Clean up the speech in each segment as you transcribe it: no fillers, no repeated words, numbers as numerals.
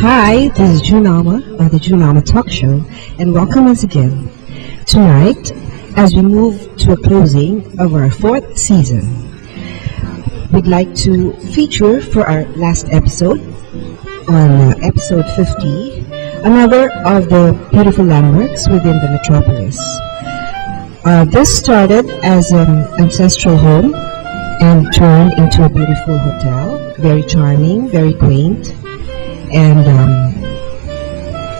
Hi, this is Junama, the Junama Talk Show, and welcome once again. Tonight, as we move to a closing of our fourth season, we'd like to feature for our last episode, on episode 50, another of the beautiful landmarks within the metropolis. This started as an ancestral home and turned into a beautiful hotel, very charming, very quaint, and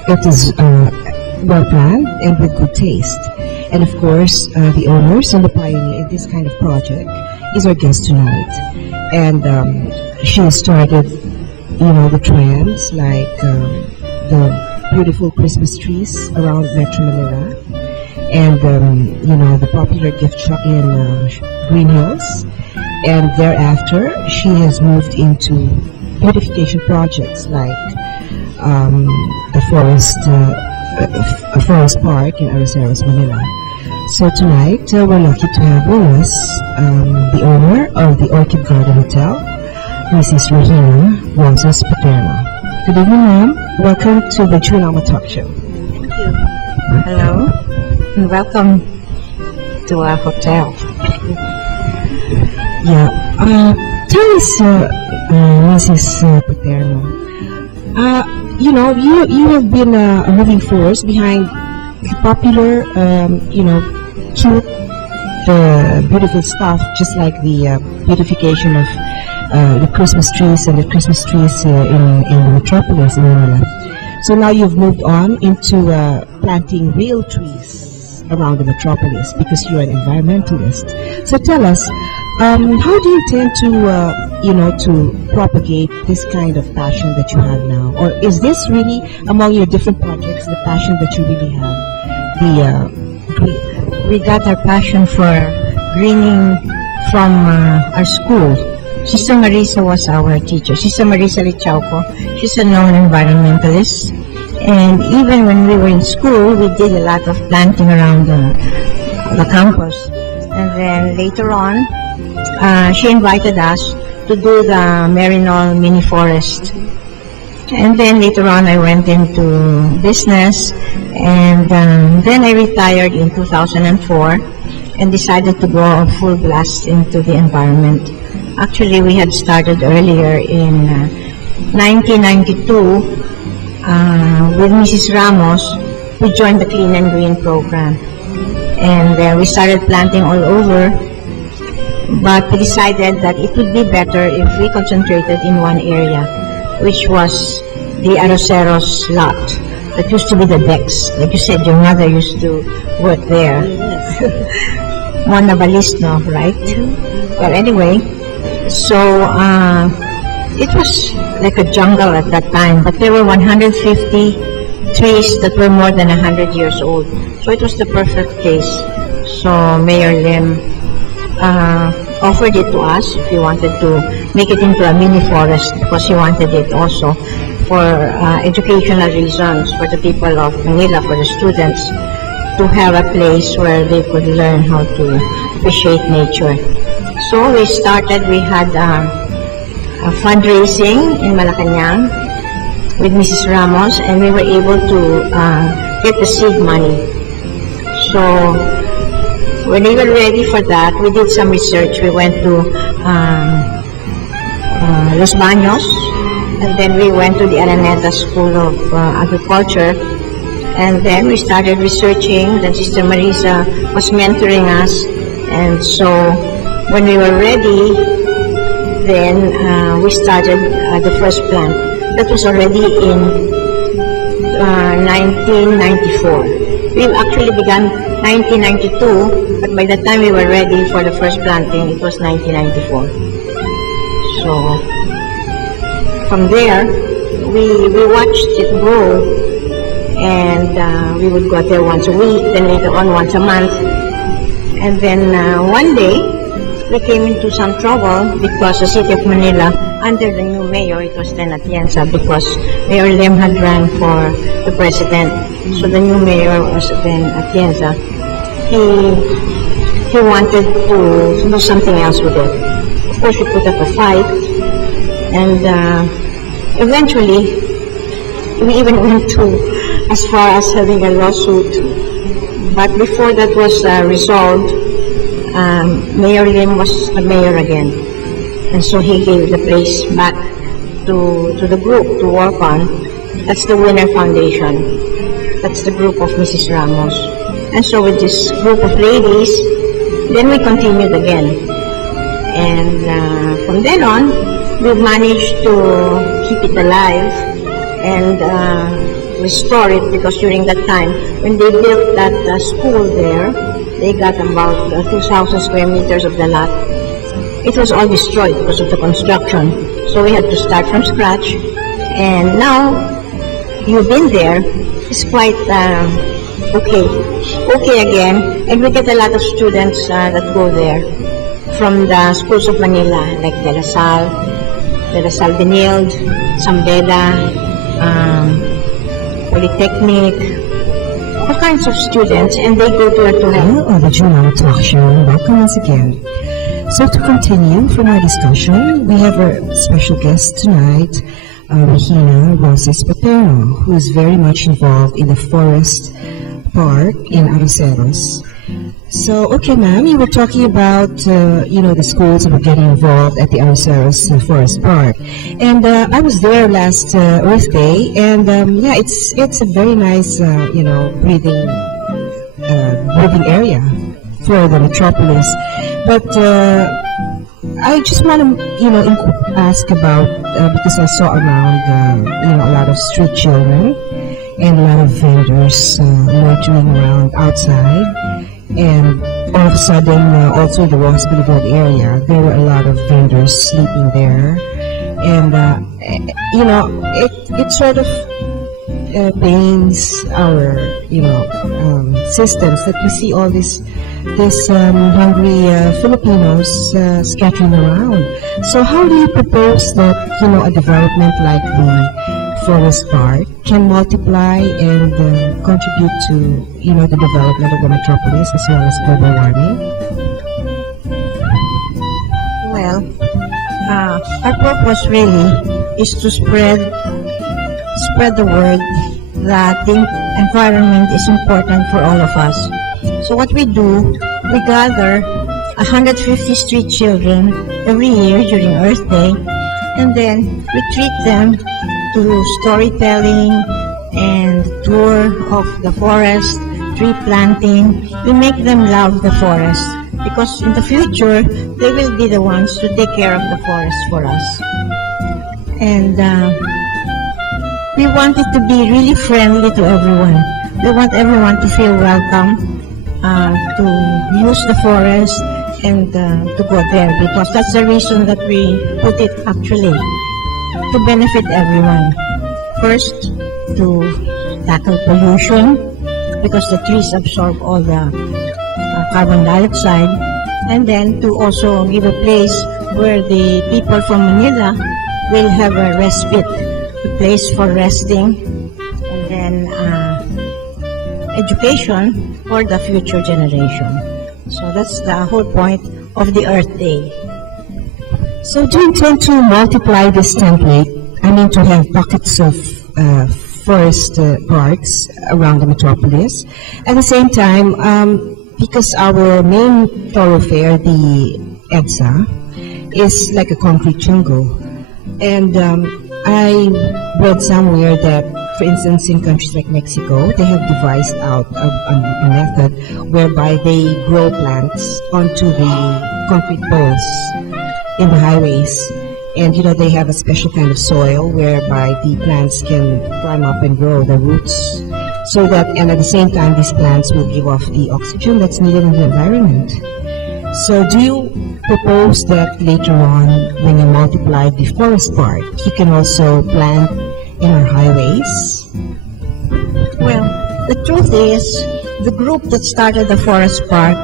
it is well planned and with good taste. And of course, the owners and the pioneer in this kind of project is our guest tonight. And she started, the trends like the beautiful Christmas trees around Metro Manila, and the popular gift shop in Green Hills. And thereafter, she has moved into beautification projects like the forest park in Arroceros, Manila. So tonight, we're lucky to have with us the owner of the Orchid Garden Hotel, Mrs. Regina Roces Paterno. Good evening, ma'am. Welcome to the Junama Talk Show. Thank you. Hello, and welcome to our hotel. Yeah. Tell us, Mrs. Paterno, you have been a moving force behind the popular, cute, beautiful stuff, just like the beautification of the Christmas trees and the Christmas trees in the metropolis in Manila. So now you've moved on into planting real trees around the metropolis because you're an environmentalist. So tell us, how do you intend to propagate this kind of passion that you have now? Or is this really, among your different projects, the passion that you really have? We got our passion for greening from our school. Sister Marisa was our teacher. Sister Marisa Lichauco. She's a known environmentalist. And even when we were in school, we did a lot of planting around the campus. And then later on, she invited us to do the Merinol mini forest. And then later on, I went into business, and then I retired in 2004 and decided to go full blast into the environment. Actually, we had started earlier in 1992 with Mrs. Ramos. We joined the Clean and Green program, and we started planting all over. But we decided that it would be better if we concentrated in one area, which was the Arroceros lot that used to be the decks. Like you said, your mother used to work there. Yes. Mona Balisno, right? Well, anyway, so it was like a jungle at that time, but there were 150 trees that were more than 100 years old. So it was the perfect place. So Mayor Lim offered it to us if we wanted to make it into a mini forest, because he wanted it also for educational reasons for the people of Manila, for the students, to have a place where they could learn how to appreciate nature. So we started, we had a fundraising in Malacanang with Mrs. Ramos, and we were able to get the seed money. So when we were ready for that, we did some research. We went to Los Baños, and then we went to the Araneta School of Agriculture, and then we started researching. Then Sister Marisa was mentoring us, and so when we were ready, then we started the first plant. That was already in 1994. We actually began 1992, but by the time we were ready for the first planting, it was 1994. So from there, we watched it grow, and we would go there once a week, then later on once a month. And then one day, we came into some trouble because the city of Manila, under the new mayor, it was then Atienza, because Mayor Lim had ran for the president. So the new mayor was then Atienza. He wanted to do something else with it. Of course, we put up a fight, and eventually we even went to as far as having a lawsuit. But before that was resolved, Mayor Lim was the mayor again. And so he gave the place back to the group to work on. That's the Winner Foundation. That's the group of Mrs. Ramos. And so with this group of ladies, then we continued again. And from then on, we managed to keep it alive and restore it, because during that time, when they built that school there, they got about 2,000 square meters of the lot. It was all destroyed because of the construction. So we had to start from scratch. And now, you've been there, it's quite okay again. And we get a lot of students that go there from the schools of Manila, like De La Salle Benilde, Sambeda, Polytechnic, all kinds of students, and they go to help. Hello, on the Regina Talk Show. Welcome once again. So to continue from our discussion, we have our special guest tonight, Regina Roces Paterno, who is very much involved in the forest park in Arroceros. So, okay, ma'am, you were talking about, the schools that were getting involved at the Arroceros Forest Park. And I was there last Earth Day, and it's a very nice, breathing area for the metropolis. But I just want to, ask about, because I saw around, a lot of street children and a lot of vendors loitering around outside. And all of a sudden, also in the Ross Boulevard area, there were a lot of vendors sleeping there. And, it sort of pains our, systems that we see all these hungry Filipinos scattering around. So how do you propose that, a development like the Forest Park can multiply and contribute to, the development of the metropolis as well as global warming? Well, our purpose really is to spread the word that the environment is important for all of us. So what we do, we gather 150 street children every year during Earth Day, and then we treat them to storytelling and tour of the forest, tree planting. We make them love the forest, because in the future, they will be the ones to take care of the forest for us. And we want it to be really friendly to everyone. We want everyone to feel welcome, to use the forest and to go there, because that's the reason that we put it actually, to benefit everyone. First, to tackle pollution, because the trees absorb all the carbon dioxide, and then to also give a place where the people from Manila will have a respite, a place for resting, and then education for the future generation. So that's the whole point of the Earth Day. So do you intend to multiply this template? I mean, to have pockets of forest parks around the metropolis. At the same time, because our main thoroughfare, the EDSA, is like a concrete jungle. And I read somewhere that, for instance, in countries like Mexico, they have devised out a method whereby they grow plants onto the concrete poles in the highways. And, they have a special kind of soil whereby the plants can climb up and grow the roots. So that, and at the same time, these plants will give off the oxygen that's needed in the environment. So do you propose that later on, when you multiply the forest park, you can also plant in our highways? Well, the truth is, the group that started the forest park,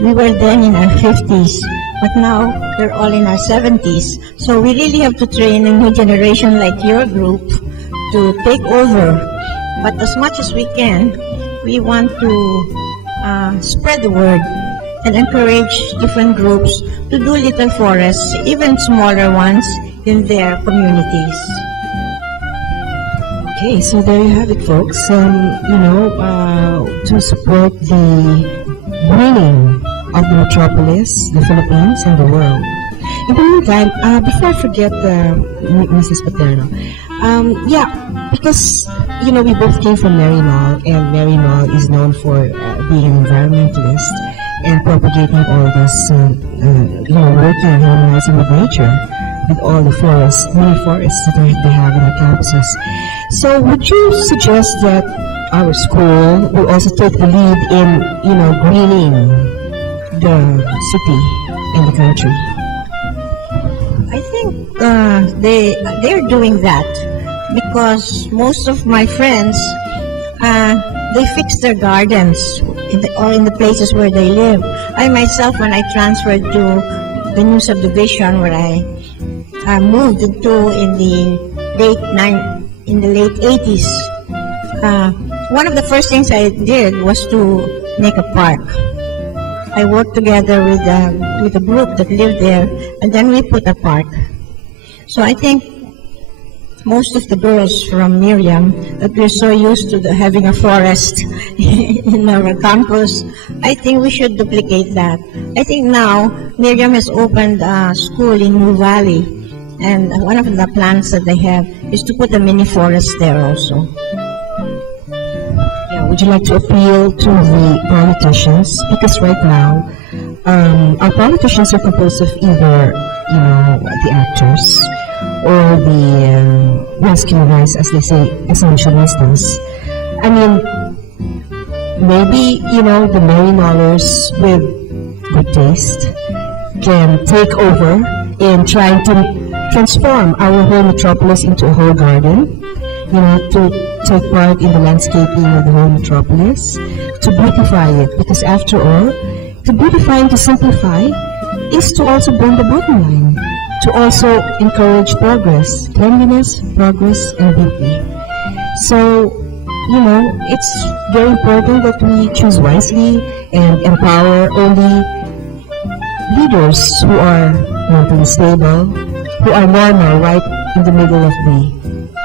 we were then in our 50s, but now we're all in our 70s. So we really have to train a new generation like your group to take over. But as much as we can, we want to spread the word and encourage different groups to do little forests, even smaller ones, in their communities. Okay, so there you have it, folks. To support the greening of the metropolis, the Philippines, and the world. In the meantime, before I forget, Mrs. Paterno, because we both came from Marymount, and Marymount is known for being an environmentalist and propagating all this, working and harmonizing with nature, with all the forests, many forests that they have in the campuses. So, would you suggest that our school will also take the lead in, greening the city and the country? I think they're doing that because most of my friends they fix their gardens in the places where they live. I myself, when I transferred to the new subdivision where I moved into in the late 80s, one of the first things I did was to make a park. I worked together with a group that lived there, and then we put a park. So I think most of the girls from Miriam, that we're so used to having a forest in our campus, I think we should duplicate that. I think now Miriam has opened a school in Moo Valley, and one of the plans that they have is to put a mini forest there also. Would you like to appeal to the politicians? Because right now, our politicians are composed of either, the actors or the masculinized, as they say, essentialistas. I mean, maybe, the Marymounters with good taste can take over in trying to transform our whole metropolis into a whole garden, to take part in the landscaping of the whole metropolis, to beautify it, because after all, to beautify and to simplify is to also bring the bottom line, to also encourage progress, cleanliness, progress, and beauty. So, it's very important that we choose wisely and empower only leaders who are mentally stable, who are normal, right in the middle of the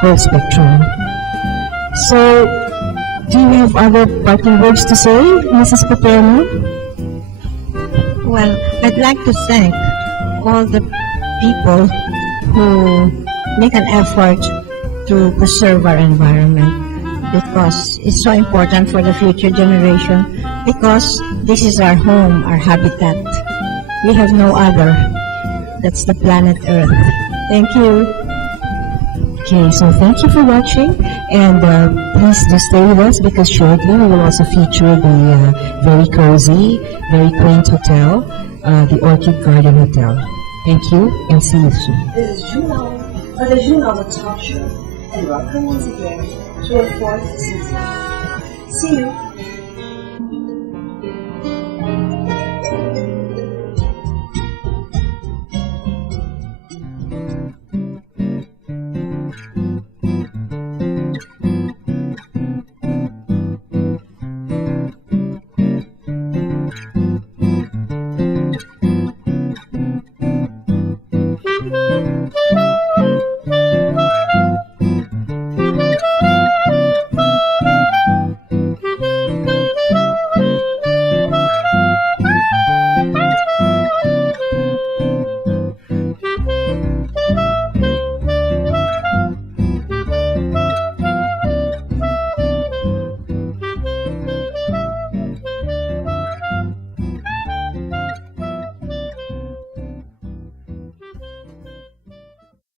whole spectrum. So, do you have other parting words to say, Mrs. Paterno? Well, I'd like to thank all the people who make an effort to preserve our environment, because it's so important for the future generation, because this is our home, our habitat. We have no other. That's the planet Earth. Thank you. Okay, so thank you for watching, and please do stay with us, because shortly we will also feature the very cozy, very quaint hotel, the Orchid Garden Hotel. Thank you, and see you soon. This is Juno for the Juno the Talk Show, and welcome once again to our 4th season. See you.